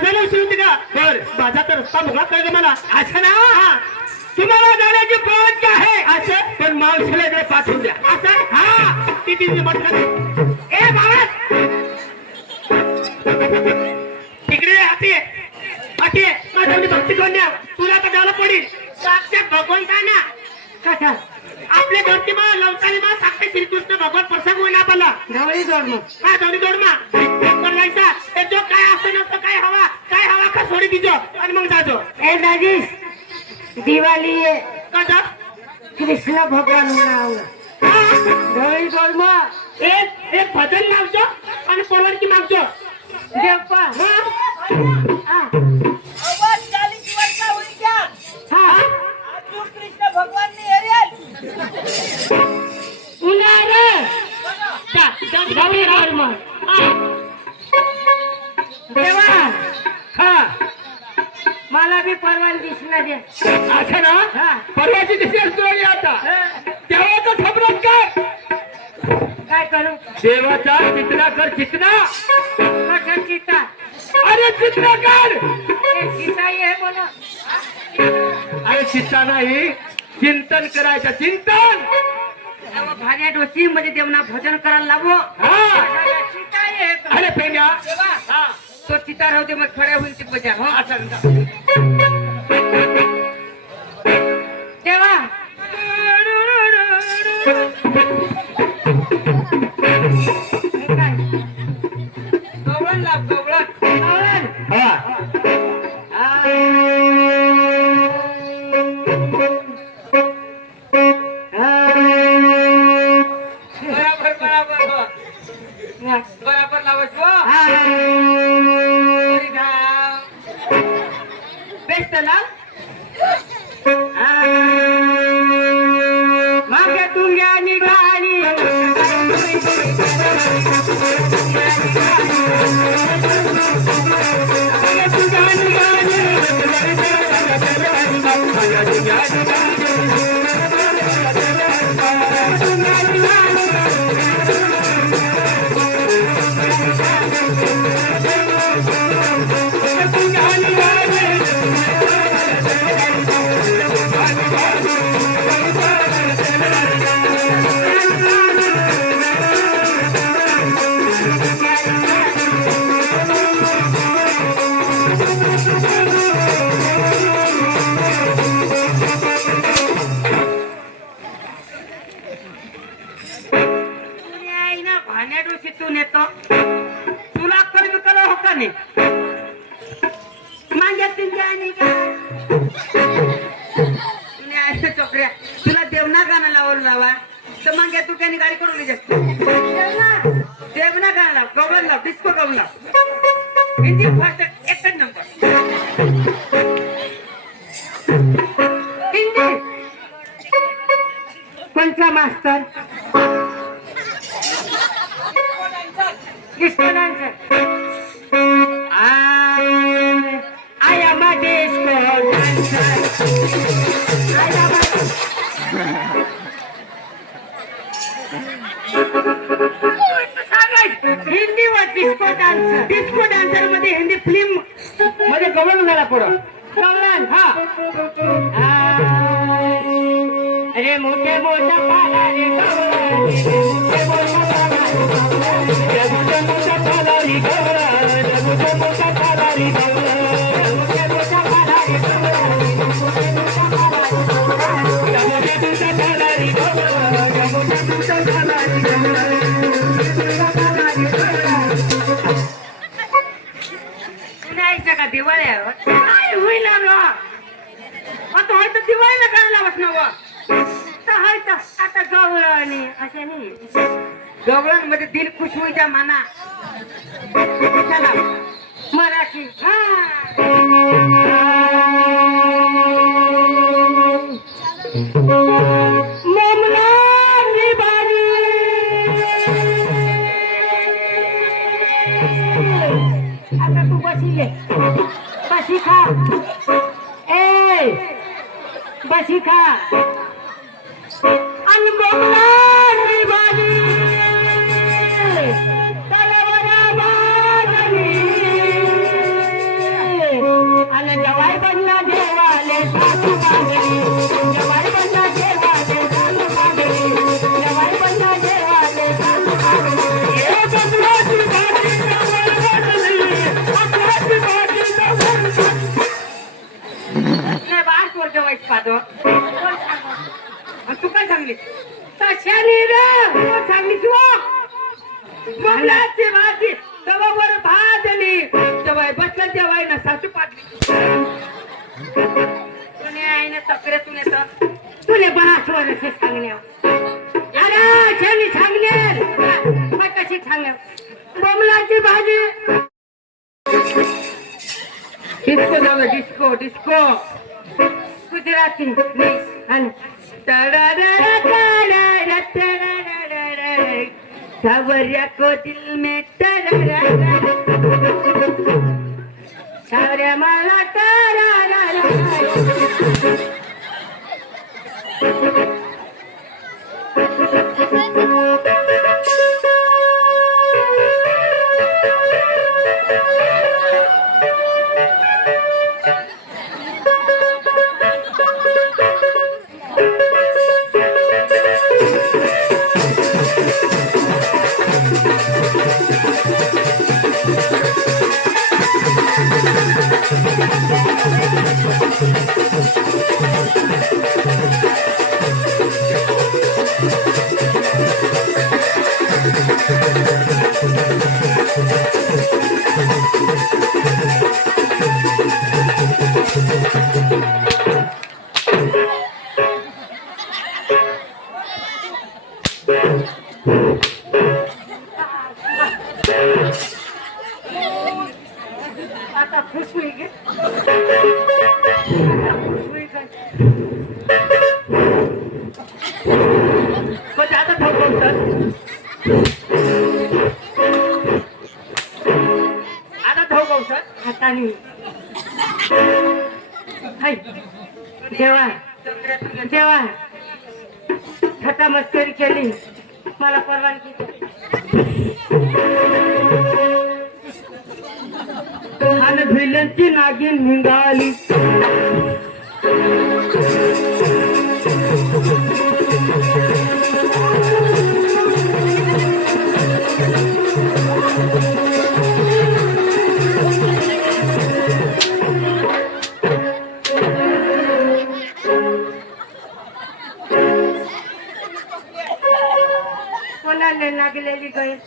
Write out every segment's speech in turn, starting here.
बाजारला उशीर होती का? बर बाजारचा रस्ता मोकळा करायचा मला. असं ना तुम्हाला जाण्याची परवानगी आहे असं पण मावशीला इकडे पाठवून द्या. असं हा किती म्हटलं ए बाळा तिकडे हाती हाती माझ्या भक्ती कन्या तुला तर द्यायला पडेल. साक्षात भगवंताना कसा आपल्या घरची मा लवतानी मा साक्षात श्रीकृष्ण भगवान प्रसंग होईना आपला जवळी जोड हा दोन्ही दोडमा करायचा ते जो काय असं नसतं काय हवा का सोडी तिचो आणि मग जाजो. ए दादी दिवाळी कसा कृष्ण भगवान जवळी जोड मग एक भजन लावतो आणि परवानगी मागतो. देवपा कृष्ण भगवान देवा हा मला बी परवानगी दिसणार दे. असं ना हा परवाची दिवशी तुला आता तेव्हा खबरत काय काय करू देवाचा चित्रा कर चित्रा कठीण चिता अरे चित्रकार चिता ये बोलो अरे चित्ता नाही चिंतन करायचं चिंतन. भाऱ्या डोशी मध्ये देवना भजन करायला लावो. हा चिता ये अरे पेंड्या हा तो चिता राहू दे मग थोड्या होईल ती बजा हो असं देवा गवळण लाव गवळण बराबर लावत बेस्ट लाव मागे तुंग्या निघाली भाण्याडोशीतून येतो तुला कर्म कला हो का नाही चोकड्या तुला देवना गाणं लावून लावा तर मग तू त्याने गाडी करून जास्त देवना गाणं लाव कवन लाव डिस्को करून लाव हिंदी भाषा एकच नंबर हिंदी कोणचा मास्तर disco dancer I am a disco Hindi व डिस्को डान्सर मध्ये हिंदी फिल्म मध्ये गवळण झाला पुढं गवळण हा अरे मोठे मोठा पाला रे मोठे मोठा पाला रे मोठे मोठा पाला रे मोठे मोठा पाला रे का दिवाळ्यावर काय होईल आता होय तर दिवाळीला गायला बसणार आता गवळण अशा नाही गवळण मध्ये दिल खुश होईच्या माना चला मराठी आता तू बसी बसी खा ए बसी खा आणि बोमला निभाली तलवारा बाजली मुलाची भाजी तवावर भाजली तेव्हा बसला जेवाय ना सासू पाटली तुने आईने तक्रे तुले बराच वर्ष सांगण्या अरे छेनी सांगणार मग कशी सांगणार मुलाची भाजी डिस्को जाऊ डिस्को डिस्को गुजराती आणि सावरिया को दिल में सावरिया मला आता खुश हुई गे आता ठोकवतात आता ठोकवतात हाताने जेव्हा जेव्हा थटा मस्करी केली मला परवानगी आणि भिल्यांची नागिन निघाली कोणाला लागलेली गैर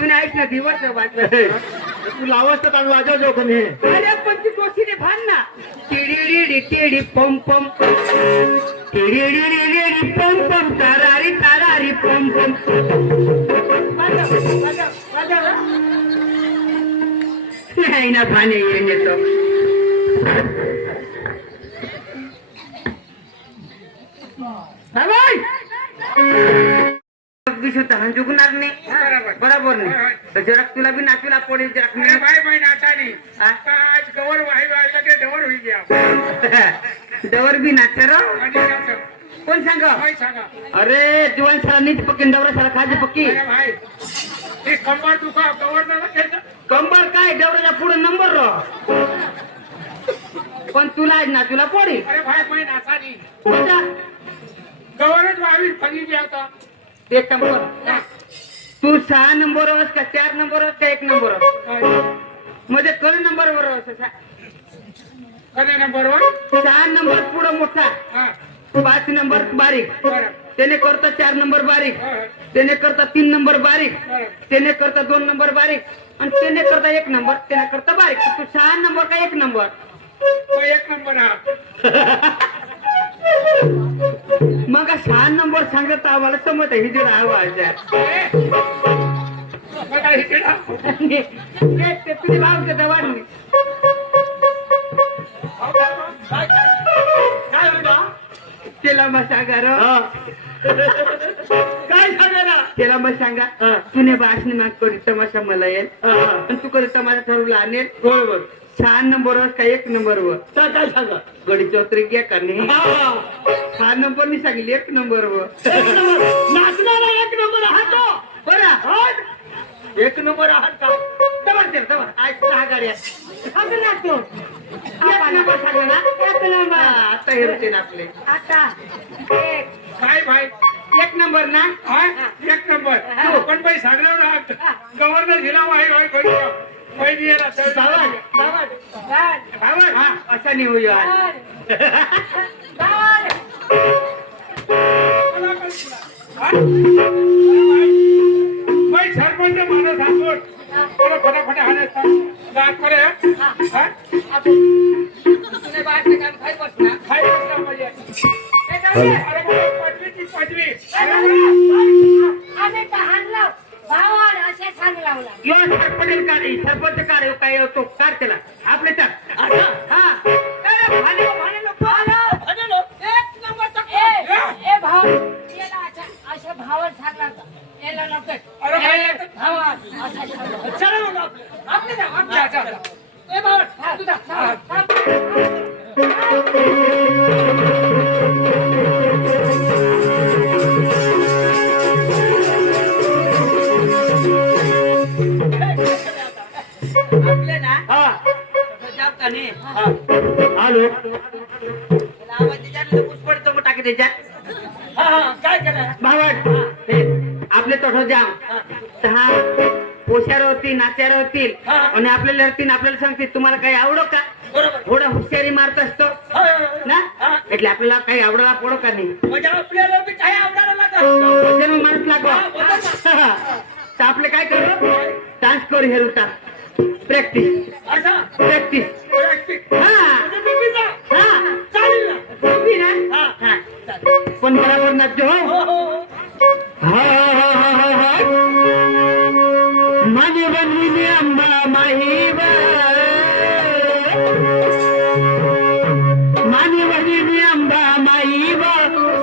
तुम्ही ऐक ना दिवस तू लावस तर आम्ही वाजवतो कोणी अरे पण ती गोष्टीने भान ना टिडी टिडी पम पम टिडी पम पम तारारी तारारी पम पम नाही ना भाने येणे तो जुगणार नाही बरोबर नाही तर जरा तुला बी नाचूला पडेल जरा भाई नाचानी आज गवर वाही वाजला की डवर होई गया डवर बी नाचते रो कोण सांग भाई सांगा अरे जीवन सरांनी पक्की डवरा सारा खाजी पक्की अरे भाई ते कंबर दुखा गवर ना खेळता कंबर काय डवराच्या पुढे नंबर रो पण तुला आज नाचूला पडी अरे भाई मैं नाचानी कोणता गवरच वाही फनी गया होता एक नंबर तू 6 नंबर का 4 नंबर का 1 नंबर मध्ये कोण नंबर वर कने नंबर वन 6 नंबर पुढे मोठा 5 नंबर बारीक त्याने करता 4 नंबर बारीक त्याने करता 3 नंबर बारीक त्याने करता 2 नंबर बारीक आणि त्याने करता 1 नंबर त्याने करता बारीक तू 6 नंबर का 1 नंबर एक नंबर हा मग 6 नंबर सांगत आम्हाला समज ही जर आवाज तुझी भाव देता वाढली काय केला मसागर काय सांगा ना केला मला मग सांगा हा. तुने भाषण माग करी तमाशा मला येईल हा. आणि तू कधी तमाशा ठरवला आणेल बरोबर 6 नंबरवर का 1 नंबरवर काय सांगा गडी चौत्री घ्या का नाही हा. 6 नंबर मी सांगितले 1 नंबरवर एक नंबर नाचणारा एक नंबर आहात तो. बरं एक नंबर आहात का आज 6 गाड्या आपण नाचतो. 1 नंबर सांगा ना 1 नंबर आता हेरते ना आपले आता एक. काय भाई 1 नंबर ना हा? एक नंबर पण बाई सांगणार आहात गव्हर्नर हिला पहिली येणार बावड बावड. हा असा नाही होईल बावड. बाई सरपंच माणूस हातोड मला फटाफट हाणायचा दात करे हा? तुने बाहेरचं काम खाई बस ना. खाई बसला पाहिजे. हे जाऊ दे. अरे बाबा, पदवीची पदवी आम्ही तर हाणलो. बावड असे सांग लावला. यो सरपंच काढ सरपंच काढ यो काय तो काढ त्याला आपले तर हा ए, भाने नको. एक नंबरचा काम. ए भाव याला अशा भावाला सांगला का? याला नको. अरे भाई, ए, भावा असा सांगला. चला मग आपले जा, आपले जा. ए भाव तू जा. आपले ना हा जाऊ का नाही हा. आलो आवाज त्याच्यात ऊस पडतो मग टाकी त्याच्यात काय केलं भावड हे आपले तोठो जाम 6 पोशार होतील नाचार होतील आणि आपल्याला होतील आपल्याला सांगतील तुम्हाला काही आवडो का थोडा हुशारी मारत असतो ना એટલે आपल्याला काही आवडायला पडो का नाही म्हणजे आपल्याला बी काही आवडायला लागलं भजन माणूस लागवा तर आपले काय करू डान्स करू हेरुता प्रॅक्टिस असं प्रॅक्टिस हा हा चालेल ना तुम्ही ना हा पण बरोबर नाचो हा माझी बनविली अंबा माहीबा मानी बनविली अंबा माहीबा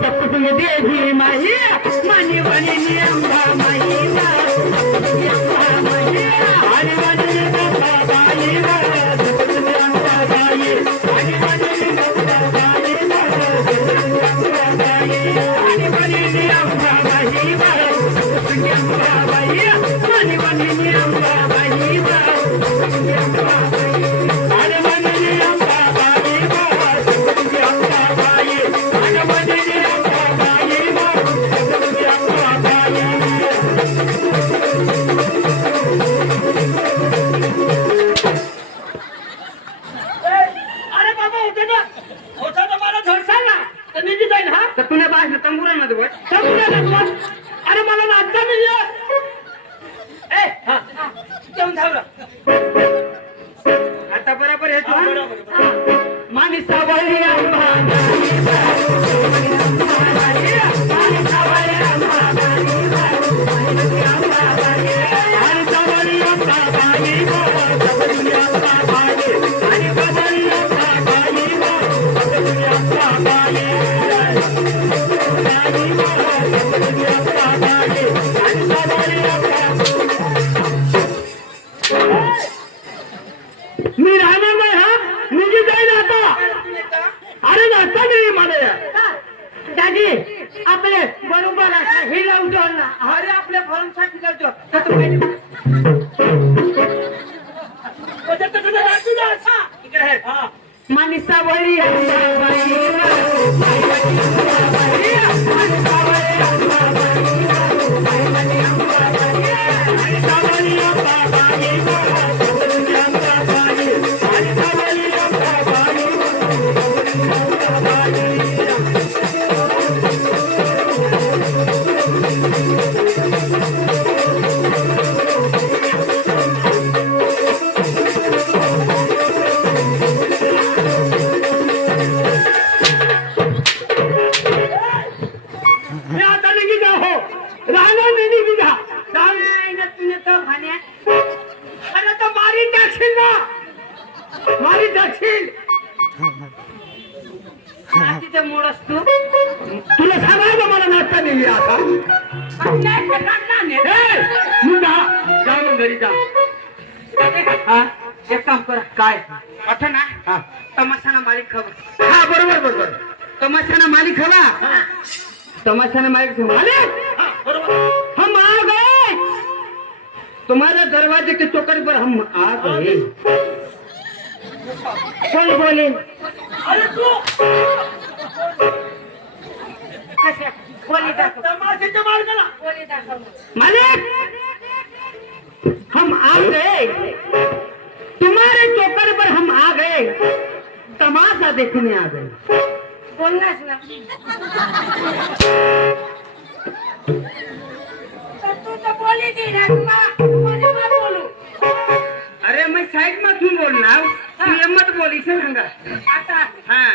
सप्तमी देवी माही मानी बनविली अंबा माहीबा आणि बनविली अंबा माहीबा सप्तमी अंबा माही आणि बनविली अंबा माहीबा आणि बनविली अंबा माहीबा सप्तमी अंबा माही आणि बनविली अंबा माहीबा सप्तमी अंबा माही आणि बनविली अंबा माहीबा सप्तमी अंबा माही आणि बनविली अंबा माहीबा सप्तमी अंबा माही अरे बाबा होता तर मला धडसा ना तर निघी जाईल हा तर तुला बाहेर तंबुरा मध्ये बस अरे मला नाचता नाही येत. जेवण धावलं. आता बरोबर येतो हा, हा? बरोबर. मानी सावळी अंबा मानी सावळी अंबा मानी अंबा मानी आणि सावळी अंबा मानी सावळी अंबा मानी आणि सावळी अंबा मानी सावळी अंबा मानी आणि सावळी अंबा मी राहणार नाही हा निघी जाईल आता अरे नाचता नाही मला दादी आपले बरोबर असा हे लावतो ना. अरे आपल्या फॉर्मसाठी लावतो तर तू काही इकडे आहे. हा. मानी सावळी अंबा माई मी आता निघी जा हो राहणार नाही निघी जा नाही ना तुने तर भाण्या. अरे तर मारी टाकशील ना मारी टाकशील नातीचं मूळ असतो. तुला सांगायचं मला नाचता नाही आता नाही करणार ना. जाऊन घरी जा. हा एक काम कर. काय अठा ना. हा तमाशाना मालिक खबर. हा बरोबर बरोबर. तमाशाना मालिक हवा. तमाशाना मालिक मालिक हम आ गए. तुम्हारे दरवाजे के चौकट पर हम आ गए. कौन बोले. अरे तू कशा बोली दाखव. तमाशाच्या मार्गाला बोली दाखव. मालिक हम आ गए. तुम्हारे चौकट पर हम आ गए. तमाशा देखने आ गए. बोललास ना. तर तू तर बोली दी ना. तुम्हाला मत बोलू. अरे मैं साइड में क्यों बोलना. तू ये मत बोली से सांगा. आता हाँ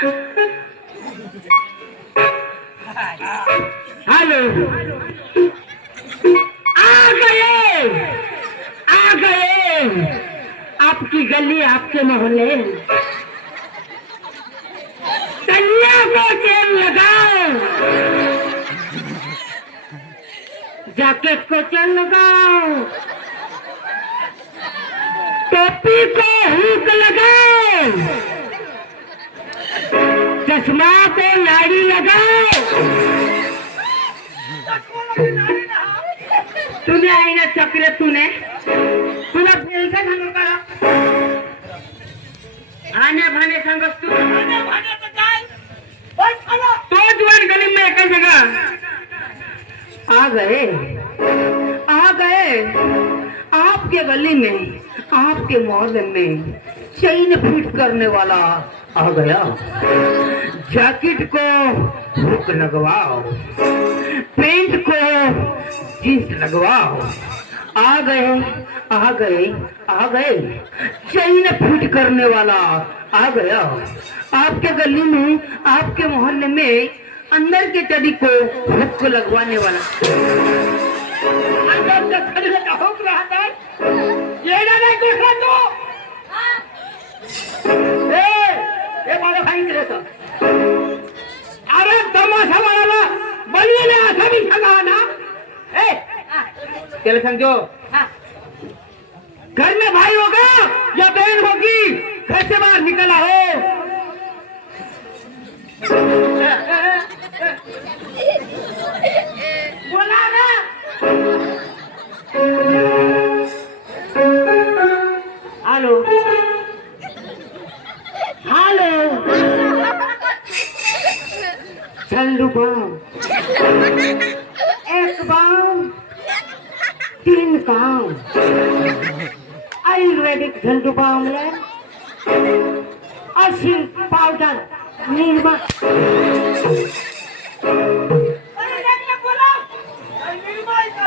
हेलो. आ गए. आ गए. आपकी गली आपके मोहल्ले. कन्या को चेन लगाओ. जैकेट को चेन लगाओ. टोपी को हुक लगाओ. चश्मा को नाड़ी लगाओ. तूने आई ना चक्र. तूने तुला पैसा सांगू करा. आने भाने सांगस तू. भाण्याचं काय बस खाला. तो जुआन गली में एक जगह आ गए. आ गए. आपके गली में आपके मोहल्ले में चेन फिट करने वाला आ गया. जैकेट को हुक लगवाओ. पेंट को जींस लगवाओ. आ गए. आ गए. आ गए. चेन फिट करने वाला आ गया. आपके गली में आपके मोहल्ले में अंदर के चडी को हुक लगवाने वाला. अंदर के चडी का हुक रहता है. ये ना नहीं देखा तो. ये मला सांगितलं तर. अरे तमाशा वाला बोलिए असं भी सांगा ना. त्याला सांगतो. घर में भाई होगा या बहन होगी. घर से बाहर निकला हो. बोला ना. हेलो. हेलो. झंडू बम. एक बम 3 काम. आयुर्वेदिक झंडू बम ले. असील पावडर निर्मा.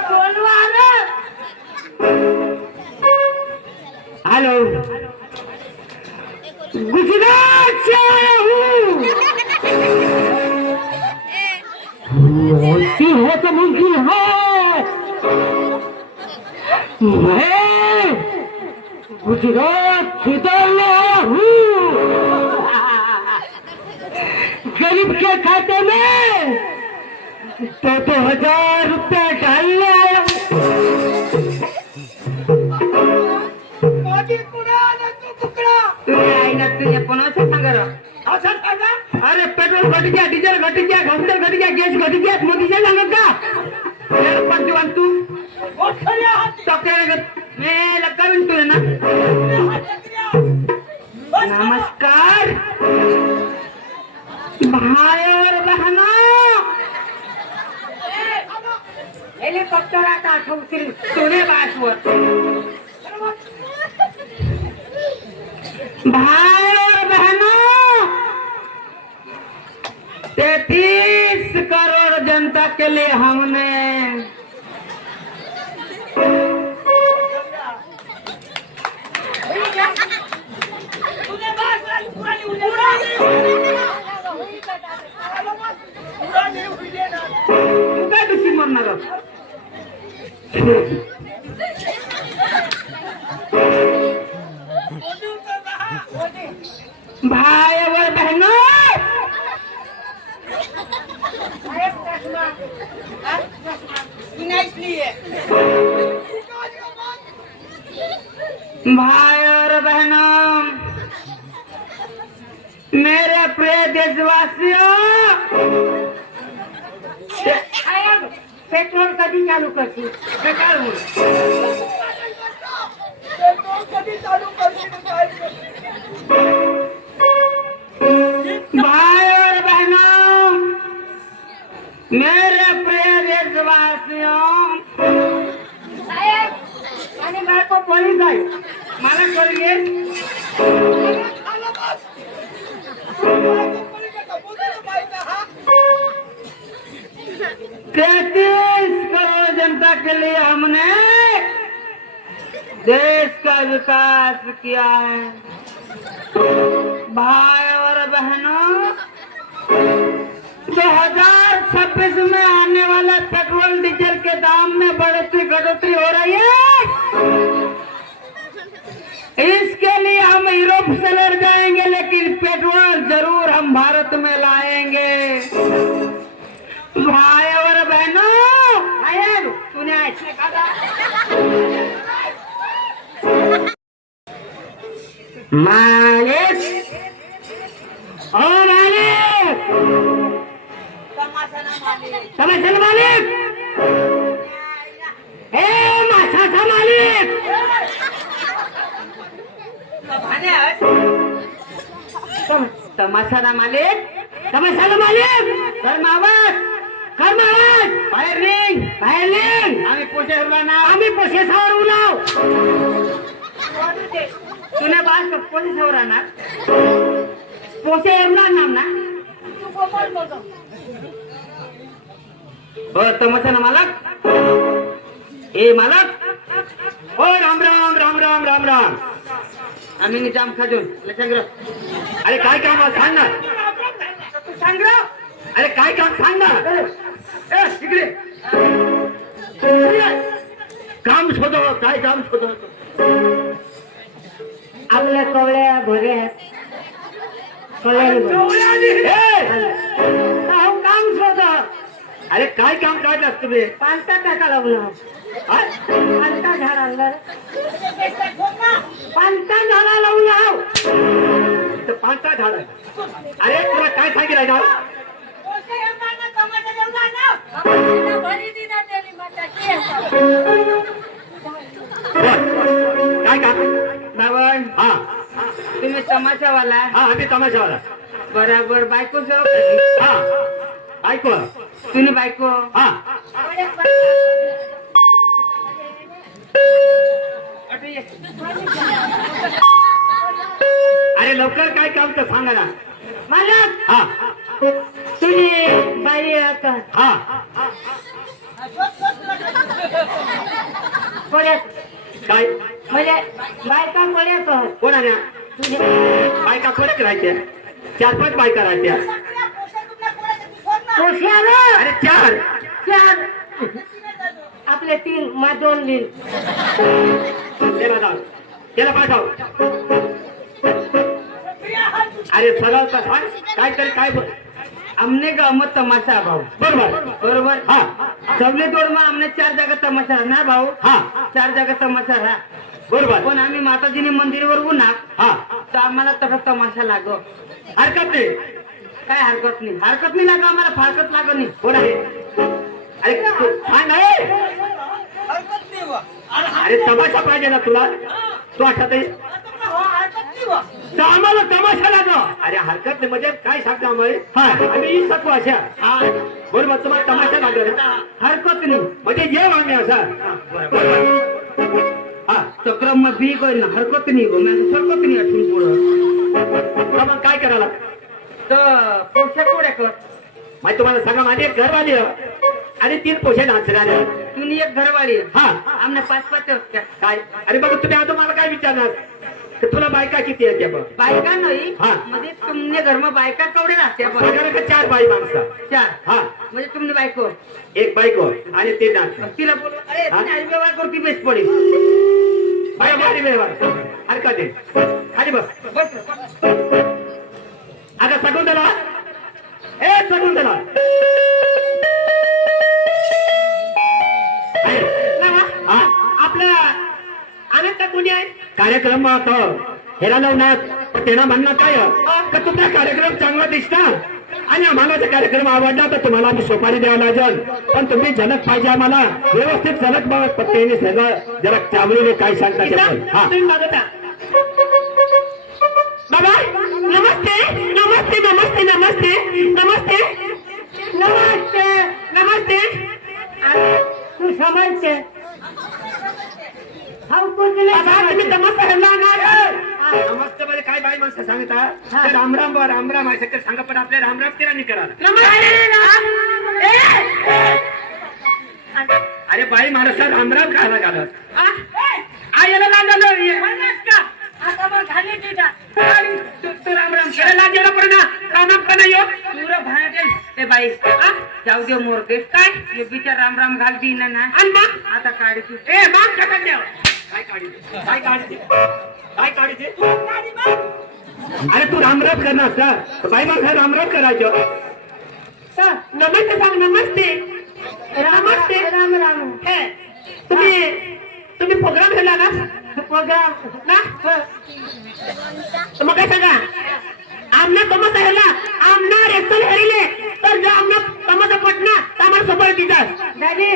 बोलवा ना. हेलो. गुजरात से आया हूँ. होती है तो मुमकिन है. मैं गुजरात से आया हूँ. गरीब के खाते में 2,000 रुपये डालने आया. तुझे आई ना. तुझे कोणाचं सांगा. असं सांगा. अरे पेट्रोल घट गया. डीजल घट गया. घमतेल घट गया. गैस घट गया. मोदीचे सांगत का. पण जीवन तू मैं लगता भी तू है ना. नमस्कार भाई और बहनों. हेलिकॉप्टरात आठवतील. तूने बासवर. भाई और बहनों 33 करोड़ जनता के लिए हमने तुझे बस पुरानी उडा. तू काय दुसरी म्हणणार. भाई और बहनों चष्मा. चष्मा. इसलिए भाई और बहनों, मेरे प्रिय देशवासियों, साहेब पेट्रोल कधी चालू करशील? बेकार बोल. भाई और बहनों, मेरे प्रिय देशवासियों, साहेब आणि बायको पोलीस आहे. मला कळले. तैतीस करोड़ जनता के लिए हमने देश का विकास किया है. भाई और बहनों, 2026 में आने वाला पेट्रोल डीजल के दाम में बढ़ोतरी हो रही है. इसके लिए हम यूरोप से लड़ जाएंगे, लेकिन पेट्रोल जरूर हम भारत में लाएंगे. भाई और बहनों, साहेब तुम्ही ऐकले का? मालिक, ओ मालिक, तमाशा मालिक. समझल मालिक, ए माछाचा मालिक, तमाशाला मालिक, तमाशाला मालिक, कर्मावत, बाहेर निघ. आम्ही पोशेसावर उलाव. तुला बास पोशेसावर राहणार. पोशे एवढा नाम ना. तू गोपाल बोलतो. तमाशाला मालक, ए मालक, ओ राम राम राम राम राम राम. आम्ही निजाम खाजून संग्रह. अरे काय काम आहे सांग ना. संग्रह अरे काय काम सांग ना. इकडे काम शोधो. काय काम शोधो. आपल्या कवळ्या भोऱ्या काम शोध. अरे काय काम काढलं तुम्ही. पालता टाका लागलो. पालता झाड आणलं. पालता झाडा लावून लाव. पांढरा झाड. अरे तुला काय सांगितलं. काय काम. बाबा हा तुम्ही तमाशावाला. हा आम्ही तमाशावाला. बराबर बायको हा ऐकू. तुम्ही बायको. हा अरे लवकर काय काम तर सांगा ना. मालक हा तुम्ही बाई आता हा कोड्यात काय म्हणजे बायका कोड्यात कोणाच्या बायका फरक राहायच्या. 4-5 बायका राहायच्या. कोश्याला अरे 4. आपले 3 मा 2 लिल. त्याला जाऊ. त्याला पाठव. अरे सरळ तर सांग काहीतरी. काय हमने गमत तमाशा भाऊ. बरोबर. हा सगळे तोड मग हमने 4 जागा तमाशा ना भाऊ. हा 4 जागा तमाशा राहा. बरोबर. पण आम्ही माताजीने मंदिरवर उन्हा हा तर आम्हाला तसा तमाशा लागो. हरकत नाही. काय हरकत नाही लागो. आम्हाला फारकत लागो नाही. कोण आहे. अरे सांग. अरे तमाशा पाहिजे ना तुला. तू आठवत आहे. तर आम्हाला तमाशा लागो. अरे हरकत नाही म्हणजे काय सांगतो आम्हाला. हा आम्ही सकू अशा. बरोबर तुम्हाला तमाशा लागला. हरकत नाही म्हणजे येऊ आम्ही असा. हा चक्रम मग बी कोण ना हरकत नाही गो. मी सरकत नाही आठवून पुढं. मग काय करायला. तर पोशा कोड्या कर. माहिती तुम्हाला सांगा. माझी एक घरवाली आणि 3 पोशे नाचणारे. तुम्ही एक घरवाळी. हा आमने 5-5 होत्या. काय. अरे बघ तुम्ही आता मला काय विचारणार. तर तुला बायका किती आहेत. बघ बायका नाही हा. म्हणजे तुमने घरमा बायका कवडे राहत्या. सगळ्यांना 4 बाई माणसं. 4 हा म्हणजे तुमने बायको. एक बायको आणि 3 नाच. तिला बोलू अरे हा? तुम्ही व्यवहार करती बेस पडी. बाई गाडी व्यवहार. हरकत आहे. खाली बस. आता शकुंतला. ए शकुंतला. आपला अनंत कोणी आहे. कार्यक्रम होतो हेरा नवनाथ त्यांना म्हणणं काय का तुमचा कार्यक्रम चांगला दिसता आणि आम्हाला जर कार्यक्रम आवडला तर तुम्हाला आम्ही सुपारी द्यायला लागेल पण तुम्ही झलक पाहिजे आम्हाला व्यवस्थित झलक पत्त्याने सगळं जरा चावलेले काय सांगता बाबा नमस्ते नमस्ते नमस्ते नमस्ते नमस्ते नमस्ते नमस्ते तू समजते तुम्ही नमस्ते नमस्ते मध्ये काय बाई माणसं सांगता रामराम रामराम आहे सांगा पण आपल्या रामराम तिला नाही करा अरे बाई माणसा रामराम खायला घालत आयला आता मग झाली तिचा तू रामराम करायला गेला पण ना रामराम का नाही पुरं भांडेल ए बाई जाऊ दे मोरते काय हे बिचार रामराम घालती ना आणि मग आता काढ तू ए माग टाकत द्या काय काढी काय काढी काय काढी अरे तू रामराम करणार सर बाई मग रामराम करायचं सर नमस्ते सांग नमस्ते नमस्ते राम राम हे तुम्ही प्रोग्राम झाला ना प्रोग्राम ना मग काय सांगा आमना तमस ह्याला आमना रेसल हरिले तर जो आमना तमस पटना आम्हाला सफळ दितात दादी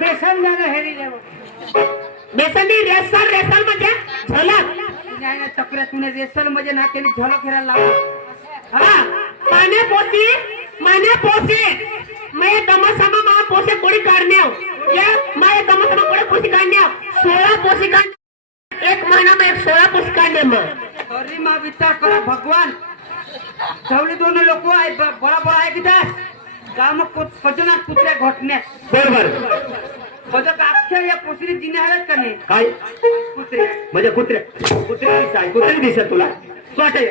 बेसन जाणं हेरी बेसनी रेसल म्हणजे झलक चक्रात रेसल म्हणजे ना त्यांनी झलक फिरायला लावलं हा माने पोसे मैं तमसमा मा पोसे कोडी काढण्याव या माय तमसमा कोडी पोसे काढण्याव 16 पोसे काढ एक महिना में 16 पोसे काढणे मग तरी मा विचार करा भगवान ठेवले दोन लोक आहे बरोबर आहे की त्या काम पटना कुत्र्या घटण्यात बरोबर बदक अख्ख्या या पोसरी जिने आहेत का नाही काय कुत्रे म्हणजे कुत्रे दिसत तुला वाटे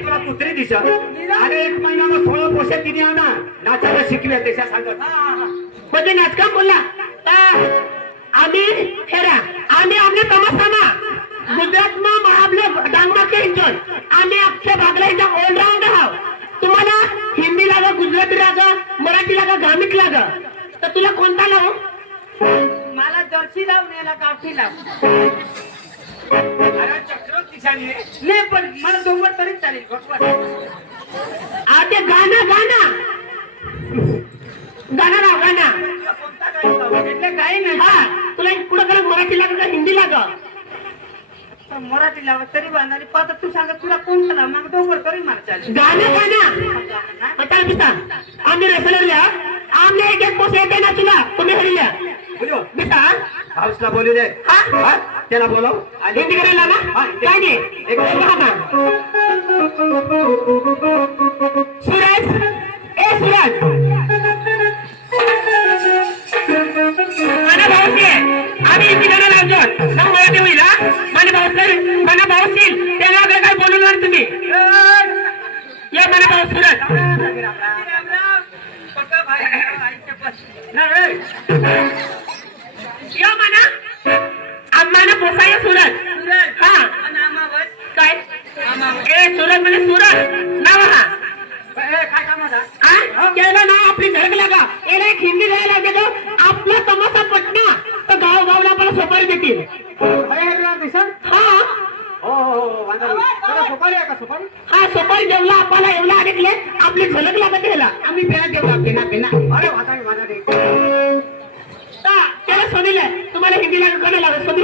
तुला कुत्रे दिसत अरे एक महिना मग 16 पोसे तिने आणा नाचायला शिकव्या त्याच्या सांगत म्हणजे नाचका बोलला आम्ही हेरा आम्ही तमासामा गुजरातમાં आपले डांगमा के इंजन आम्ही अख्ख्या भागला इंजन ऑलराऊंड आहोत तुम्हाला हिंदी लागा गुजराती लागा मराठी लागा ग्रामीण लागा तर तुला कोणता लावू मला जर्सी लाव याला काठी लाव नाही पण मला डोंगर तरीच चालेल आते गाणं लाव गाणं એટલે काही नाही हा तुला पुढे करा मराठी लागा का हिंदी लागा मराठी लाव तरी बांधारी पाहता तू सांग तुला कोणता लाव मग डोंगर तरी मला चालेल गाणं आता बिसा आम्ही रेसलरल्या आमने एक पोसे येते ना तुला तुम्ही हरिल्या बिसा हाऊसला बोलू दे हा त्याला बोलाव हिंदी करायला ना काय नाही एक सूरज सूरज मला भाऊ आम्ही हिंदी करायला लागतो ना मराठी होईल मला भाऊ त्याला काय बोलणार तुम्ही या मला भाऊ सूरज या म्हणा आम्हाला पोसाय सूरज हा काय सूरज म्हणजे सूरज नाव हा काय काम होता केलं ना आपली धरक लागा याला एक हिंदी द्यायला गेलो आपला तमाशा पटना तर गावगावला आपल्याला सुपारी देतील हा सुपारी जेवला आपल्याला एवढा अडकले आपली झलक लागत याला आम्ही पेना देऊ पेना त्याला सोनीले तुम्हाला हिंदी लागत कोणा लागत सोनी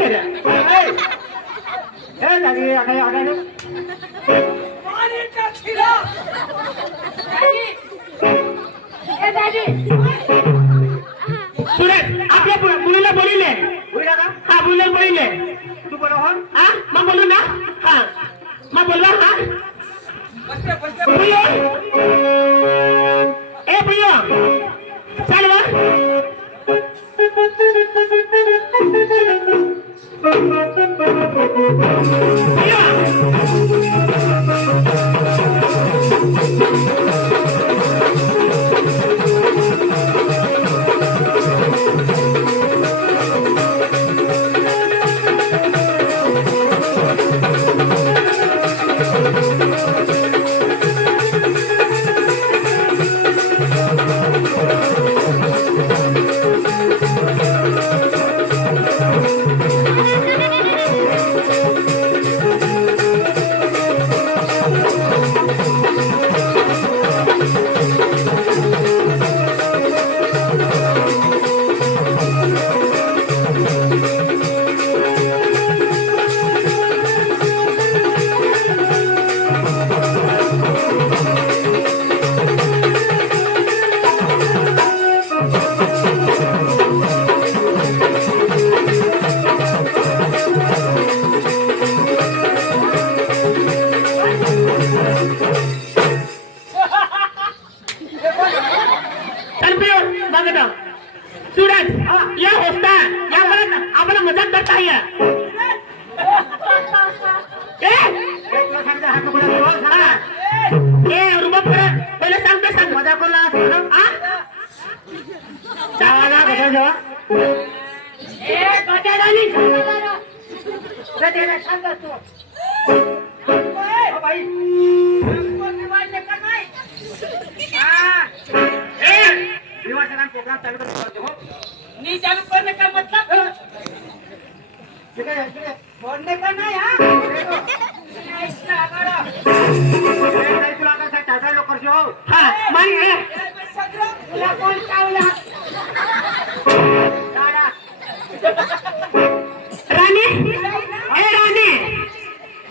सुरेश आपल्या मुलीला बोलिले हा मुलीला बोलिले तू बरोबर हा मग बोलू ना हा मग बोलवा हा भैया ए भैया चाल आम्हाला मजाक करता ये तुला सांगते हा तुकडा रोज हा. रुबाब करत पहिले सांगते सांग मजा कोणला चांगला कसा जेव्हा ए गजाननी गजानन सांग तू बाई दिवाळीचा प्रोग्राम चालू करतो हो. नी चालू करने का मतलब ठीक आहे बोलने का नहीं हाँ ऐसा आगाड़ा नाही तुला आता चाचा लोक करशो हो. हा माही तुला कोण चावला दादा राणी ए राणी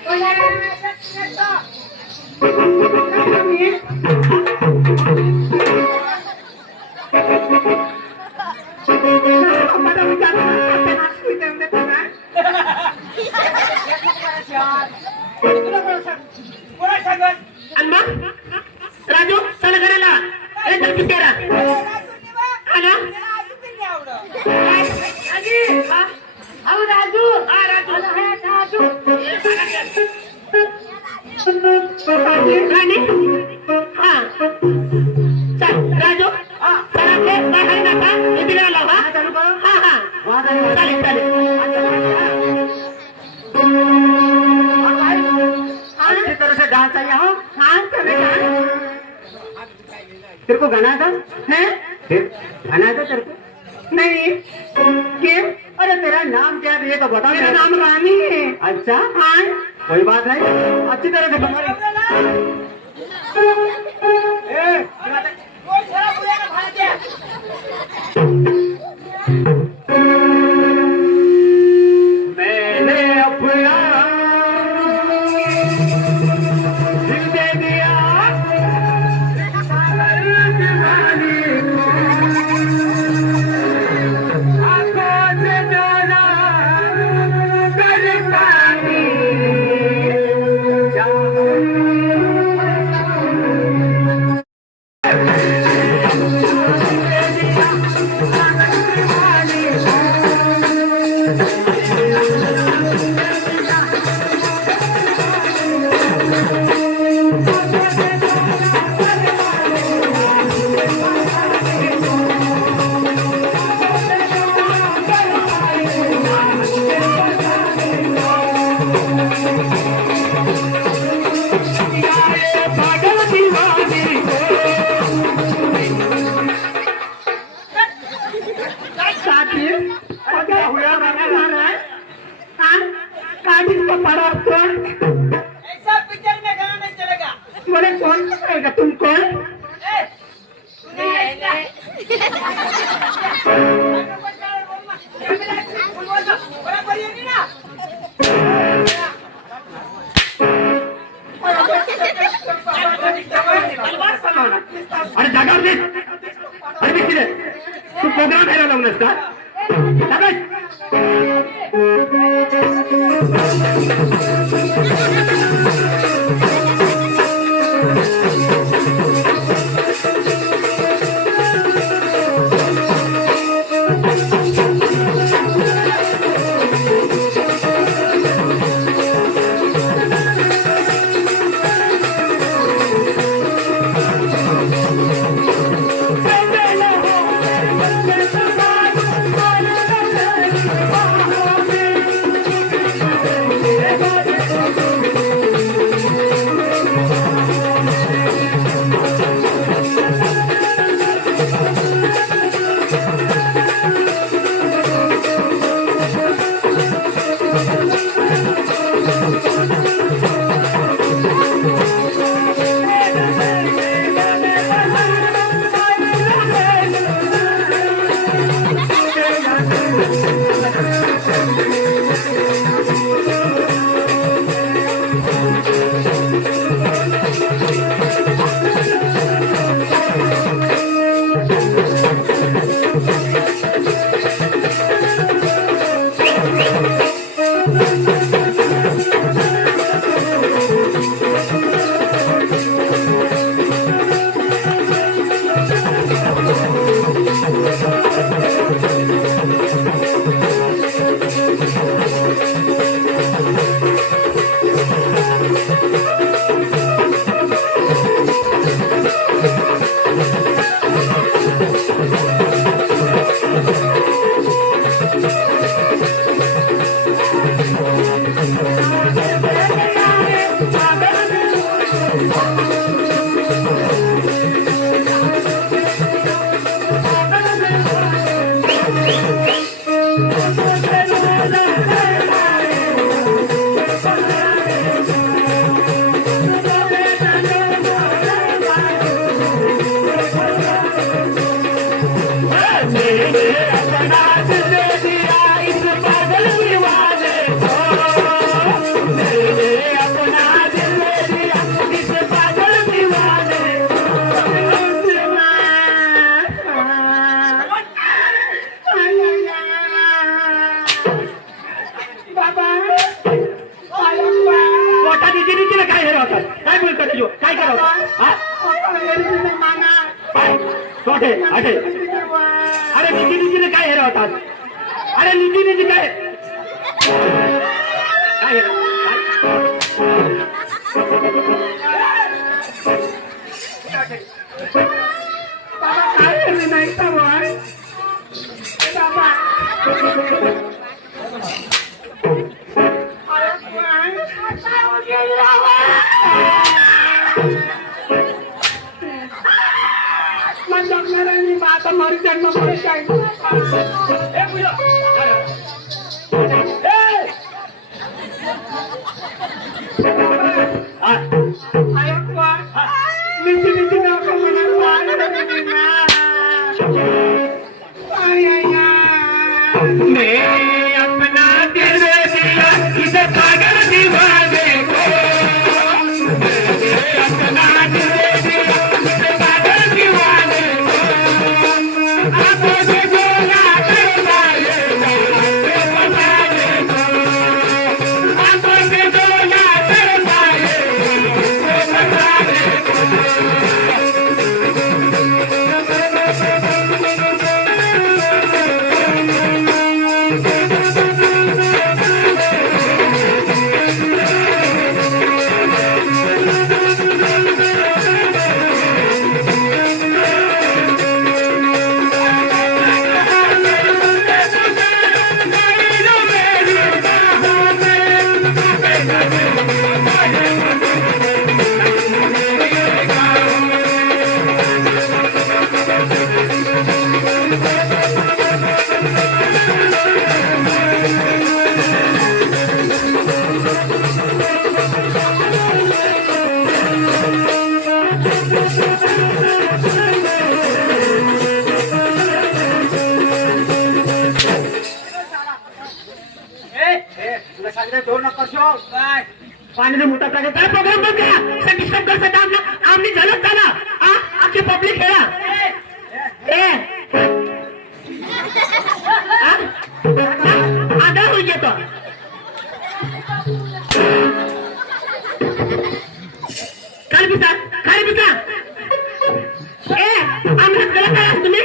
तुला मला विचार आणि मग राजू चला करायला ए तर किती रा हा ना आओ राजू हाँ राजू राणी हा चल राजू चला ते बाहेर नका इथे लावा हा हा चालेल अच्छी तरह से डांस चाहिए हो. हाँ चलेगा तेरे को गाना था है गाना था तेरे को नहीं क्यों अरे तेरा नाम क्या है ये तो बता. मेरा नाम रानी है अच्छा हाँ कोई बात नहीं अच्छी तरह से बता. कोई सारा बुला के भाग गया मैंने अपना दिल दे दिया दीवानी आंखों से जाना कर पानी ऐसा पिक्चर में गाना नहीं चलेगा बोले कौन करेगा तुम कौन ए तूने ऐसा बराबर ये नहीं ना अरे जागा दे अरे मी किती तू प्रोग्राम करायला लावलास का Thank you. हा नितीला काय हरवतात काय बोलतात जो काय करावं हा काय छोटे अटे अरे नितीने काय हरवतात अरे नितीने काय काय बाबा काय नाही का बाबा आता मरी जन्म मरी काय अपना दिल दिया किस पागल दीवाने को अपना दिल दिया किस पागल दीवाने को आंखों से जो ना कर पाए आंखों से जो ना कर पाए पाणी मोठा टाके काय प्रोग्राम बंद करा डिस्टर्ब करत आमने झालं त्याला आमची पब्लिक खेळा आधा होईल येतो काय पिता आम्ही घातलेला काय तुम्ही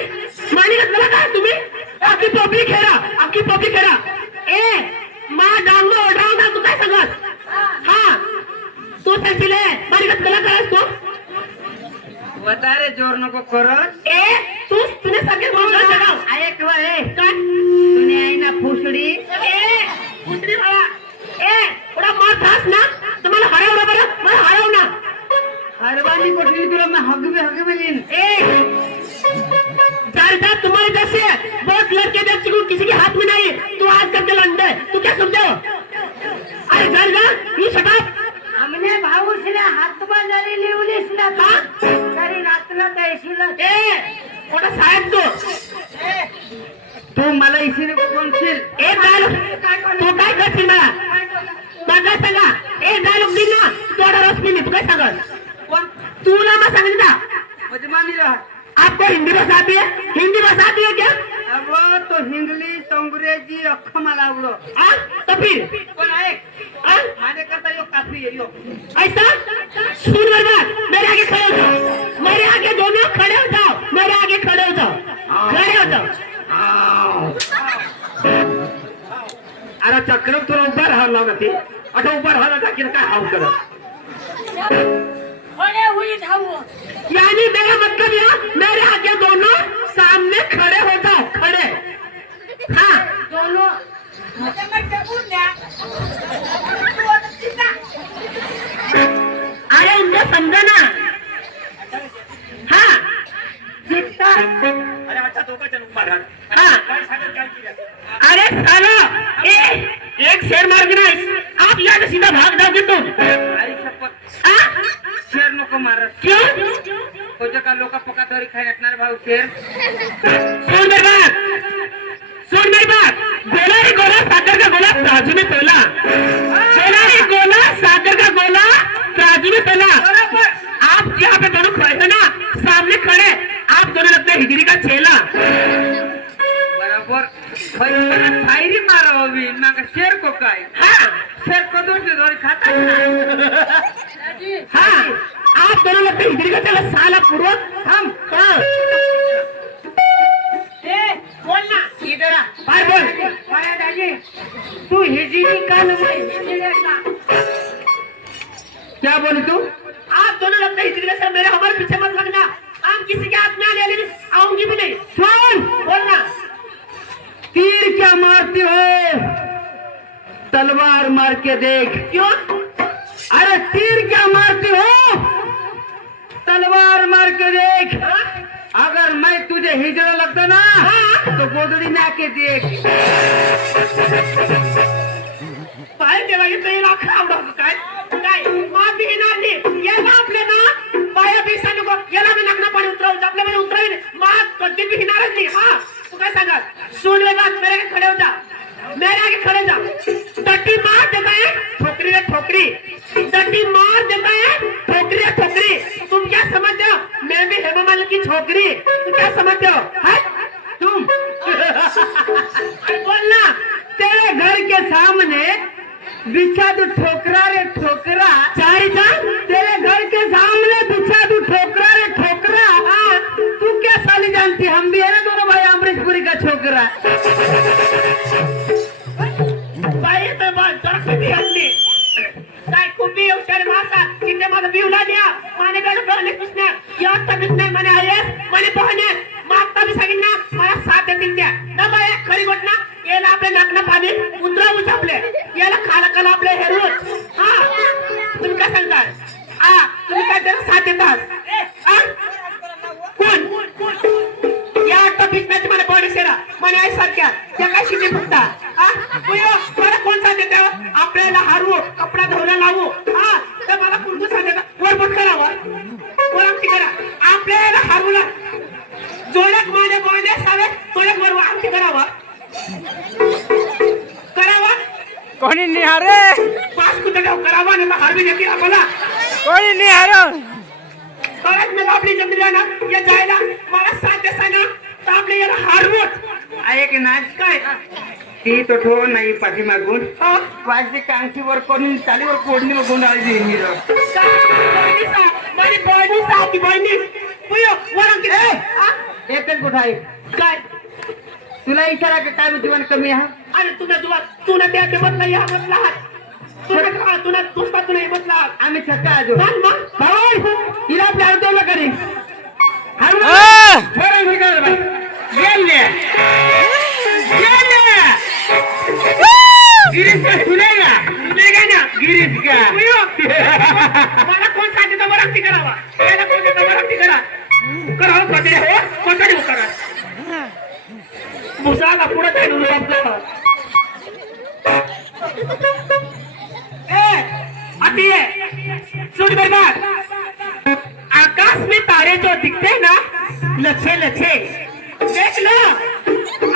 माणी घातलेला काय तुम्ही अख्खी पब्लिक खेळा ए मा डांगो डांगा तू काय सांगत हा तू सांगशील माणी घातलेला काय तू વધારે જોર नको करत तुने सगळे बोलला जगाव ऐक वय काय तुने आई ना फुसडी फुसडी बाळा थोडा मार खास ना तुम्हाला हरव ना बरं मला हरव ना हरवानी कोठली तुला मैं हग में लीन जारदा तुम्हारे जैसे बहुत लड़के देख चुके किसी के हाथ में नहीं तू आज करके लंडे तू क्या समझे हो अरे जारदा यू शट अप हमने भाऊसला हातमा जरी लिवलीस ना का तरी रात्र तैशीला थोडा साहेब तू मला इशीने कोणशील डायलॉग तू काय करशील मला काय सांगा डायलॉग दिन ना थोडा रस मी तू काय सांगल तुला मग सांगितलं म्हणजे मानीला आपको हिंदी भाषा आती है क्या अब तो इंग्लिश अंग्रेजी अख्ख मला आवडो तो फिर पण ऐक माझे करता यो काफी है यो ऐसा सुन मेरी बात मेरे आगे खड़े हो जाओ मेरे आगे दोनों खड़े हो जाओ अरे चक्र तुला उभा राहावं लागते आता उभा राहायला टाकीन काय हाव करत खड़े हुई धावो यानी मेरा मतलब यह मेरे आगे दोनों सामने खड़े हो जाओ खड़े हाँ दोनों मग टकून द्या अरे इनका समझा ना हाँ जितना अरे अच्छा तो का चलो मारा हाँ काय सांगत काय किया अरे साला एक शेर मार के ना आप यहाँ से सीधा भाग जाओगे तुम आई शपथ हाँ शेर नको मारत क्यों खोज का लोक पकादोरी खाई असणार भाऊ शेर सुन मेरी बात गोला रे गोला सागर का गोला तराजू में तोला गोला रे गोला सागर का गोला तराजू में तोला आप यहाँ पे दोनों खड़े थे ना सामने खड़े आप दोनों लगते हैं हिजरी का चेला बरोबर शायरी मारा अभी मग शेर को काय हाँ फिर कदों से दौड़ खाता है। हाँ आप दोनों लोग हिजड़ी का चला साला पूर्वक हम बोल ना इधर आ बाहर बोल माया दादी तू हिजड़ी का क्या बोली तू? आप दोनों लोग हिजड़ी का मेरे हमारे पीछे मत लगना हम किसी के हाथ में आने वाले आऊंगी भी नहीं सुन बोलना तीर क्या मारती हो तलवार मार के देख। क्यों अरे तीर क्या मारती हो तलवार मार के देख। अगर मैं तुझे हिजड़ा लगता ना तो गोदड़ी में आके देख। बाहेर गेला की तेल आवडत काय काय माती येणार नाही याला आपले ना बाया पैसा नको याला मी नग्न पाणी उतरवू आपल्यामध्ये उतरावी मा कधी बी हिणारच नाही हा तू काय सांगा सुन ले बात मेरे के खड़े हो जा मेरे आगे खड़े जा डटी मार देता है ठोकरी रे ठोकरी डटी मार देता है ठोकरी रे ठोकरी तुम क्या समझते हो मैं भी हेमा मालिनी की छोकरी तुम क्या समझते हो है तुम अरे बोलना तेरे घर के सामने बिछा तू ठोकरा रे ठोकरा। चारी जा तेरे घर के सामने बिछा तू ठोकरा रे ठोकरा। तू क्या साली जानती हम भी है ना दोनों भाई अमरीशपुरी का छोकरा। बाई पे बात जरा कधी हल्ली काय कुंभी उशारे मासा किती माझा बिवला द्या माने गड बरले कृष्ण या तबित नाही माने आयस माने बहने मागता मी सांगितलं मला साथ देतील त्या ना बाई खरी घटना याला आपले नाकना पाणी उतरावू छापले याला खाला खाला आपले हेरून हा तुम्ही काय सांगताय तुम्ही काय त्याला साथ देतात कोण या टपिकनाची मला बॉडी सेरा म्हणे आई सारख्या त्या काय शिकली फुटता मला कोण साथ देते आपल्याला हारवू कपडा धुवायला लावू हा तर मला कोणतं साथ देता वर पण करावा वर आमची करा आपल्याला हारवूला जोडक माझ्या बॉडी सावे जोडक वर आमची करावा कोणी निहारे पाच कुठे करावा नाही हारवी देते आम्हाला कोणी निहार परत मी आपली जमीन ना या जायला मला साथ देसा ना तर आपले याला हारवूच आहे की नाही काय ती तो ठो नाही पाठीमागून वाजली कांशीवर करून चालीवर कोडणीवर गोंधळायची माझी बहिणी साथी बहिणी वर येते कुठं आहे काय तुला इशारा का काय जीवन कमी आहे? अरे तुला त्या बदला या बदला तुला दुसरा तुला हे बदला आम्ही छक्का आजो मग भाऊ हिला आपल्या अर्धवला करी मला कोण सांगितलं मराठी करावा याला कोण सांगितलं मराठी करा करावं पकडे हो पकडे करा मुसळाला पुढे काय आती है सुन बर्बाद आकाश में तारे जो दिखते हैं ना लच्छे लच्छे देख लो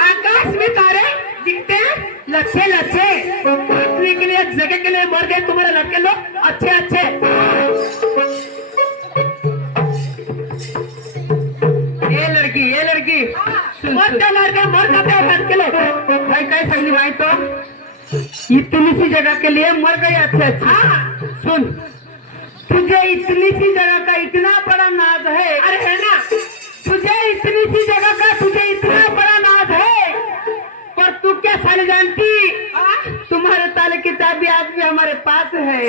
आकाश में तारे दिखते हैं लच्छे लच्छे पृथ्वी के लिए जगह के लिए मर गए तुम्हारे लड़के लोग अच्छे अच्छे ये लड़की मर क्या लड़के मर जाते हैं लड़के लोग भाई काय सांगली भाई तो इतनी सी जगह के लिए मर गए अच्छे अच्छे। सुन तुझे इतनी सी जगह का इतना बड़ा नाज है। अरे है ना तुझे इतनी सी जगह का तुझे इतना बड़ा नाज है पर तू क्या साली जानती तुम्हारे ताले की चाबी आज भी हमारे पास है।